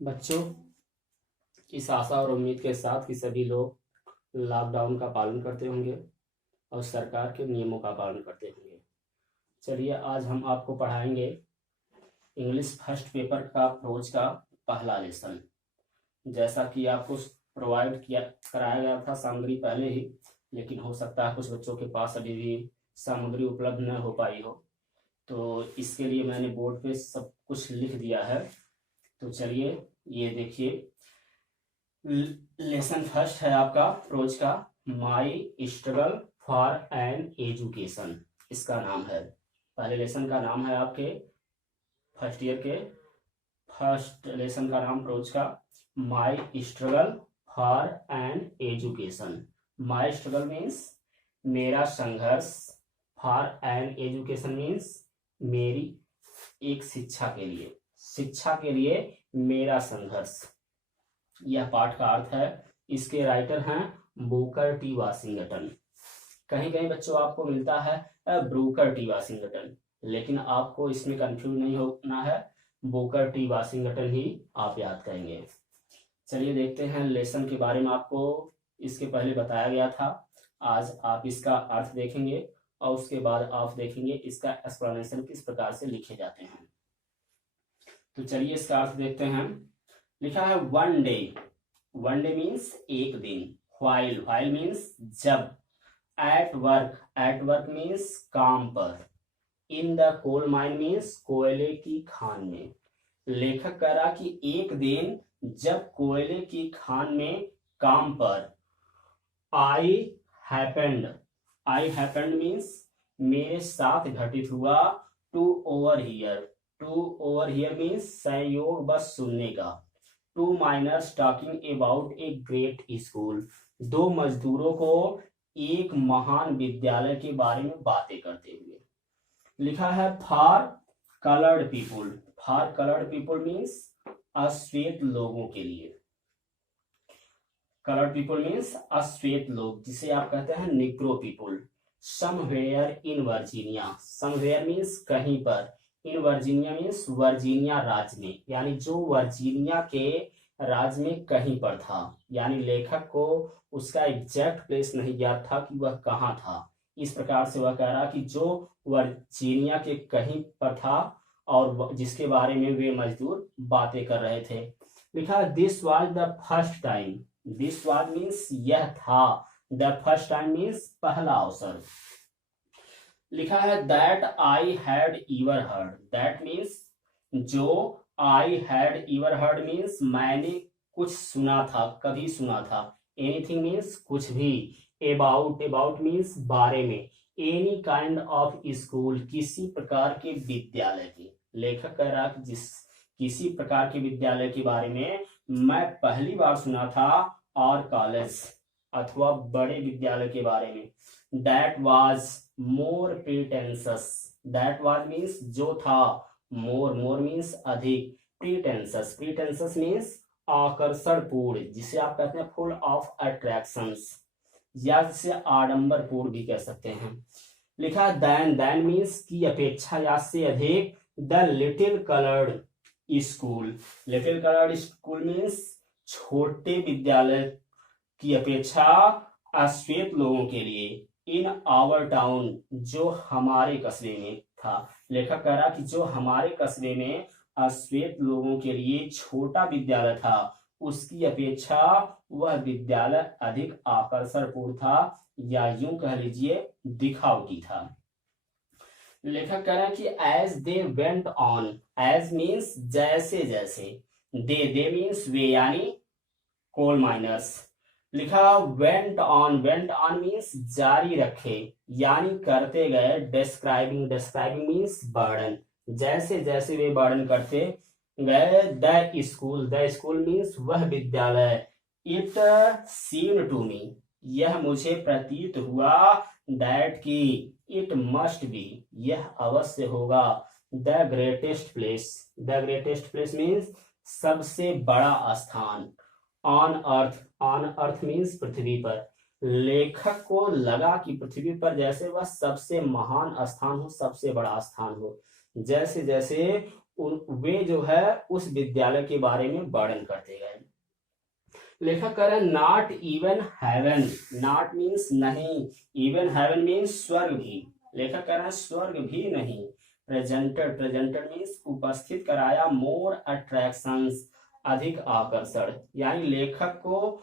बच्चों, इस आशा और उम्मीद के साथ कि सभी लोग लॉकडाउन का पालन करते होंगे और सरकार के नियमों का पालन करते होंगे। चलिए, आज हम आपको पढ़ाएंगे इंग्लिश फर्स्ट पेपर का प्रोज का पहला लेसन। जैसा कि आपको प्रोवाइड किया कराया गया था सामग्री पहले ही, लेकिन हो सकता है कुछ बच्चों के पास अभी भी सामग्री उपलब्ध न हो पाई हो, तो इसके लिए मैंने बोर्ड पे सब कुछ लिख दिया है। तो चलिए, ये देखिए, लेसन फर्स्ट है आपका प्रोज का, माई स्ट्रगल फॉर एन एजुकेशन, इसका नाम है। पहले लेसन का नाम है आपके फर्स्ट ईयर के फर्स्ट लेसन का नाम प्रोज का माई struggle for an education. My struggle means मेरा संघर्ष, फॉर एन एजुकेशन मीन्स मेरी एक शिक्षा के लिए, शिक्षा के लिए मेरा संघर्ष। यह पाठ का अर्थ है। इसके राइटर हैं बुकर टी वाशिंगटन। कहीं कहीं बच्चों आपको मिलता है ब्रूकर टी वाशिंगटन, लेकिन आपको इसमें कंफ्यूज नहीं होना है, बुकर टी वाशिंगटन ही आप याद करेंगे। चलिए देखते हैं लेसन के बारे में। आपको इसके पहले बताया गया था, आज आप इसका अर्थ देखेंगे और उसके बाद आप देखेंगे इसका एक्सप्लेनेशन किस प्रकार से लिखे जाते हैं। तो चलिए इसका अर्थ देखते हैं। लिखा है one day. One day means एक दिन। व्हाइल, व्हाइल मीन्स जब। At work, at work means काम पर। In the coal mine means कोयले की खान में। लेखक कह रहा कि एक दिन जब कोयले की खान में काम पर। I happened, I happened means मेरे साथ घटित हुआ। To overhear, to overhear means संयोग बस सुनने का। Two miners talking about a great school, दो मजदूरों को एक महान विद्यालय के बारे में बातें करते हुए। लिखा है for coloured people, for coloured people means अश्वेत लोगों के लिए। कलर्ड पीपुल मीन्स अश्वेत लोग, जिसे आप कहते हैं Negro people. Somewhere in Virginia, somewhere means कहीं पर, इन वर्जीनिया मीन्स वर्जीनिया राज्य में, यानी जो वर्जीनिया के राज्य में कहीं पर था। यानी लेखक को उसका एग्जैक्ट प्लेस नहीं याद था कि वह कहाँ था। इस प्रकार से वह कह रहा कि जो वर्जीनिया के कहीं पर था और जिसके बारे में वे मजदूर बातें कर रहे थे। लिखा this was the first time, this was means यह था, द फर्स्ट टाइम मीन्स पहला अवसर। लिखा है that I had ever heard, that means जो, I had ever heard means मैंने कुछ सुना था, कभी सुना था। एनीथिंग मीन्स कुछ भी। अबाउट, अबाउट मीन्स बारे में। एनी काइंड ऑफ स्कूल, किसी प्रकार के विद्यालय की। लेखक कह रहा कि जिस किसी प्रकार के विद्यालय के बारे में मैं पहली बार सुना था, और कॉलेज अथवा बड़े विद्यालय के बारे में। That was more pretentious, that was means जो था, मोर, मोर मीन्स अधिक, प्रीटेंसस, प्रीटेंसस मीन्स आकर्षणपूर्ण, जिसे आप कहते हैं फुल ऑफ अट्रैक्शंस, या जिसे आडंबरपूर्ण भी कह सकते हैं। लिखा दैन, दैन मीन्स की अपेक्षा या से अधिक। The little coloured school, little coloured school means छोटे विद्यालय की अपेक्षा अश्वेत लोगों के लिए। इन आवर टाउन, जो हमारे कस्बे में था। लेखक कह रहा कि जो हमारे कस्बे में अश्वेत लोगों के लिए छोटा विद्यालय था, उसकी अपेक्षा वह विद्यालय अधिक आकर्षणपूर्ण था, या यूं कह लीजिए दिखावटी था। लेखक कह रहे हैं कि as they went on, as means जैसे जैसे, दे मीन्स वे, यानी कोल माइनर्स। लिखा went on, went on means जारी रखे, यानी करते गए। डिस्क्राइबिंग, डिस्क्राइबिंग मीन्स वर्णन, जैसे जैसे वे वर्णन करते गए। The school, the school means वह विद्यालय। इट सीम्ड टू मी, यह मुझे प्रतीत हुआ। दैट की, इट मस्ट बी, यह अवश्य होगा। The greatest place, the greatest place means सबसे बड़ा स्थान। On earth, on earth means पृथ्वी पर। लेखक को लगा कि पृथ्वी पर जैसे वह सबसे महान स्थान हो, सबसे बड़ा स्थान हो, जैसे जैसे वे जो है उस विद्यालय के बारे में वर्णन करते गए। लेखक कह रहे हैं not even heaven, not means नहीं, इवन हेवन मीन्स स्वर्ग भी, लेखक कह रहे हैं स्वर्ग भी नहीं। प्रेजेंटेड, प्रेजेंटेड मीन्स उपस्थित कराया, मोर अट्रैक्शंस अधिक आकर्षण, यानी लेखक को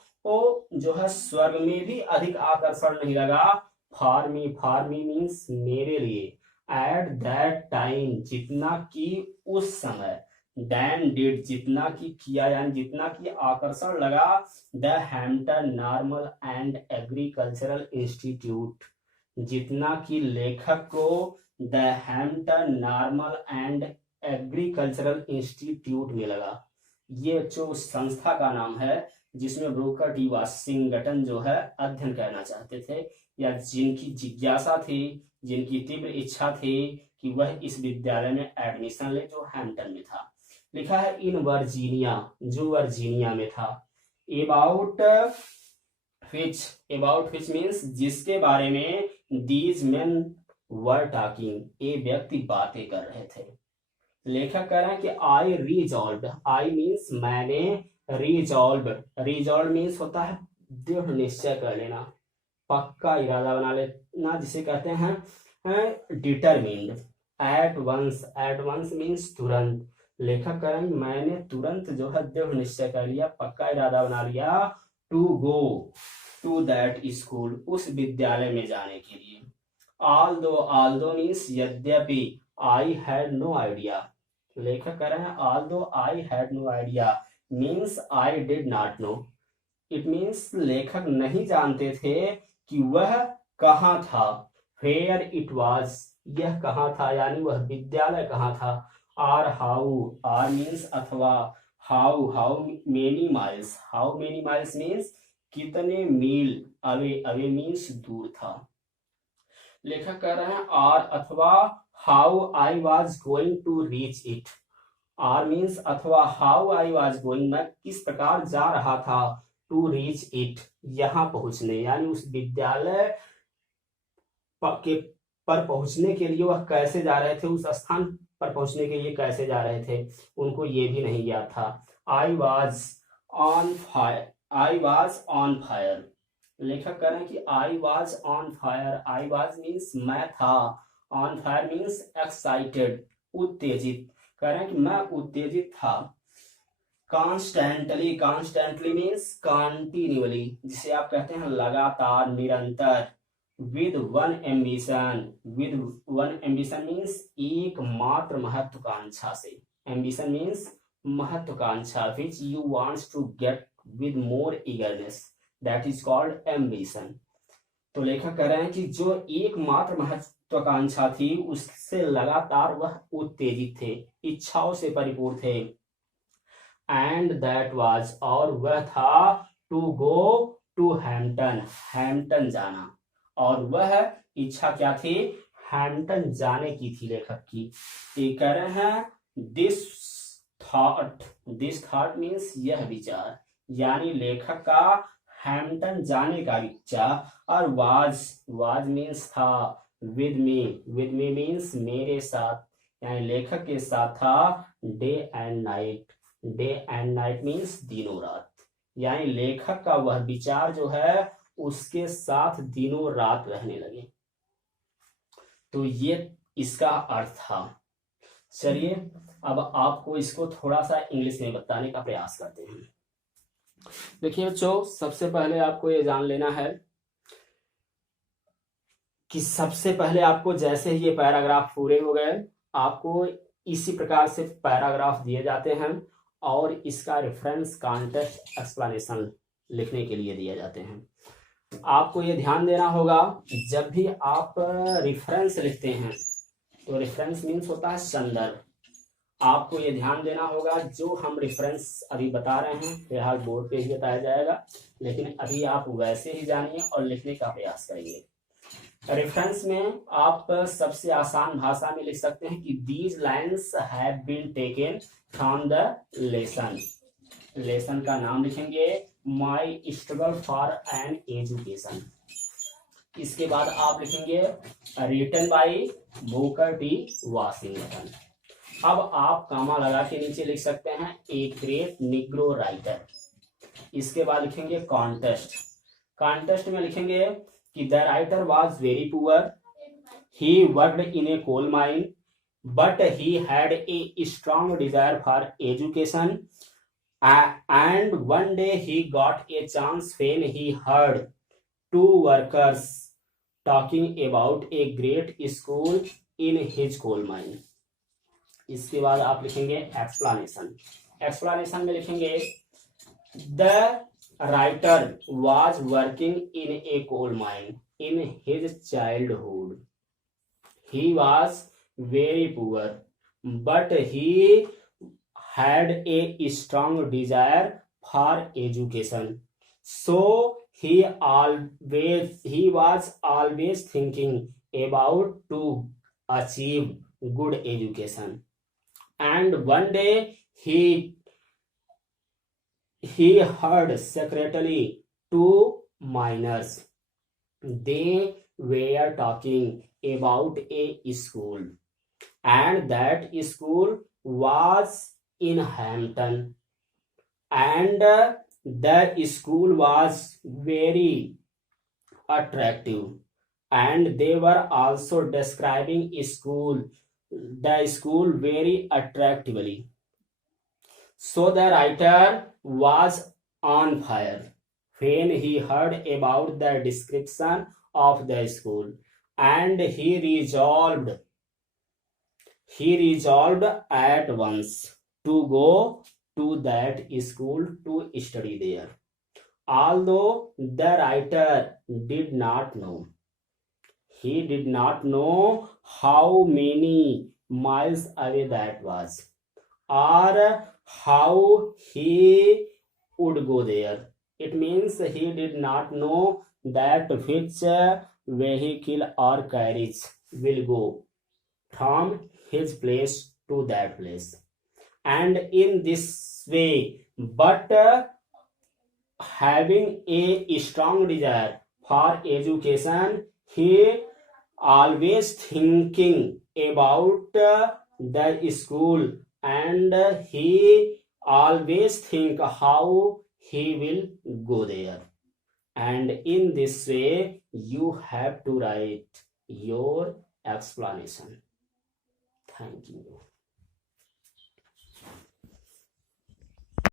जो है स्वर्ग में भी अधिक आकर्षण नहीं लगा। For me, for me means मेरे लिए, एट दैट टाइम जितना कि उस समय, देन डिड जितना कि किया, यानी जितना कि आकर्षण लगा the Hampton normal and agricultural institute, जितना कि लेखक को the Hampton normal and agricultural institute में लगा। ये जो संस्था का नाम है जिसमें ब्रूकर टी वाशिंगटन जो है अध्ययन करना चाहते थे, या जिनकी जिज्ञासा थी, जिनकी तीव्र इच्छा थी कि वह इस विद्यालय में एडमिशन ले जो हैम्पटन में था। लिखा है इन वर्जीनिया, जो वर्जीनिया में था। अबाउट विच मीन्स जिसके बारे में दीज मेन वर टॉकिंग, ये व्यक्ति बातें कर रहे थे। लेखक कह रहे हैं कि आई रिजॉल्व, आई मीन्स मैंने, रिजॉल्व मीन्स होता है दृढ़ निश्चय कर लेना, पक्का इरादा बना लेना, जिसे कहते हैं डिटरमिन्ड। एट वंस मीन्स तुरंत, लेखक कह रहे हैं मैंने तुरंत जो है दृढ़ निश्चय कर लिया, पक्का इरादा बना लिया, to go to that school, उस विद्यालय में जाने के लिए। ऑल्दो मीन्स यद्यपि, आई हैड नो आइडिया, लेखक कह रहे हैं although I had no idea means I did not know, it means लेखक नहीं जानते थे कि वह कहाँ था। वेयर इट वाज, यह कहाँ था, यानी वह विद्यालय कहाँ था। आर हाउ, आर मीन्स अथवा, हाउ मेनी माइल्स मीन्स कितने मील, अवे मीन्स दूर था। लेखक कह रहे हैं आर अथवा how I was going to reach it, or means अथवा हाउ आई वाज गोइंग, मैं किस प्रकार जा रहा था, टू रीच इट, यहाँ पहुंचने, यानी उस विद्यालय पर पहुंचने के लिए वह कैसे जा रहे थे, उस स्थान पर पहुंचने के लिए कैसे जा रहे थे, उनको ये भी नहीं याद था। आई वाज ऑन फायर, लेखक कह रहे हैं कि I was on fire, I was means मैं था, ऑन फायर मीन्स एक्साइटेड, उत्तेजित, कह रहे हैं कि मैं उत्तेजित था। कॉन्स्टेंटली मीन्स कॉन्टिन्यूअली, जिसे आप कहते हैं लगातार, निरंतर। विद वन एम्बिशन मीन्स एकमात्र महत्वाकांक्षा से, एम्बिशन मीन्स महत्वाकांक्षा, which you wants to get with more eagerness, that is called ambition. तो लेखक कह रहे हैं कि जो एकमात्र महत्वाकांक्षा थी उससे लगातार वह उत्तेजित थे, इच्छाओं से परिपूर्ण थे। एंड दैट वाज, और वह था, टू गो टू हैम्पटन जाना, और वह इच्छा क्या थी, हैम्पटन जाने की थी लेखक की। ये कह रहे हैं दिस थॉट मीन्स यह विचार, यानी लेखक का हैम्पटन जाने का विचार, और वाज मीन्स था, विद मी मीन्स मेरे साथ, यानी लेखक के साथ था, डे एंड नाइट मीन्स दिनों रात, यानी लेखक का वह विचार जो है उसके साथ दिनों रात रहने लगे। तो ये इसका अर्थ था। चलिए अब आपको इसको थोड़ा सा इंग्लिश में बताने का प्रयास करते हैं। देखिए बच्चों, सबसे पहले आपको ये जान लेना है कि सबसे पहले आपको जैसे ही ये पैराग्राफ पूरे हो गए, आपको इसी प्रकार से पैराग्राफ दिए जाते हैं और इसका रेफरेंस कॉन्टेक्स्ट एक्सप्लेनेशन लिखने के लिए दिए जाते हैं। आपको ये ध्यान देना होगा, जब भी आप रेफरेंस लिखते हैं तो रेफरेंस मीन्स होता है संदर्भ। आपको ये ध्यान देना होगा जो हम रेफरेंस अभी बता रहे हैं फिलहाल बोर्ड पे ही बताया जाएगा, लेकिन अभी आप वैसे ही जानिए और लिखने का प्रयास करिए। रेफरेंस में आप सबसे आसान भाषा में लिख सकते हैं कि these lines have been taken from the lesson. Lesson का नाम लिखेंगे my struggle for an education. इसके बाद आप लिखेंगे written by Booker T Washington. अब आप कामा लगा के नीचे लिख सकते हैं ए ग्रेट निग्रो राइटर। इसके बाद लिखेंगे कॉन्टेस्ट। कॉन्टेस्ट में लिखेंगे कि the writer was very poor, he worked in a coal mine, but he had a strong desire for education, and one day he got a chance when he heard two workers talking about a great school in his coal mine. इसके बाद आप लिखेंगे explanation. Explanation में लिखेंगे the writer was working in a coal mine in his childhood, he was very poor, but he had a strong desire for education, so he was always thinking about to achieve good education. And one day he heard secretly two miners. They were talking about a school, and that school was in Hampton, and the school was very attractive, and they were also describing the school very attractively. So the writer was on fire when he heard about the description of the school, and he resolved at once to go to that school to study there, although the writer did not know how many miles away that was, or how he would go there. It means he did not know that which vehicle or carriage will go from his place to that place. And in this way, but having a strong desire for education, he always thinking about the school, and he always think how he will go there. And in this way you have to write your explanation. Thank you.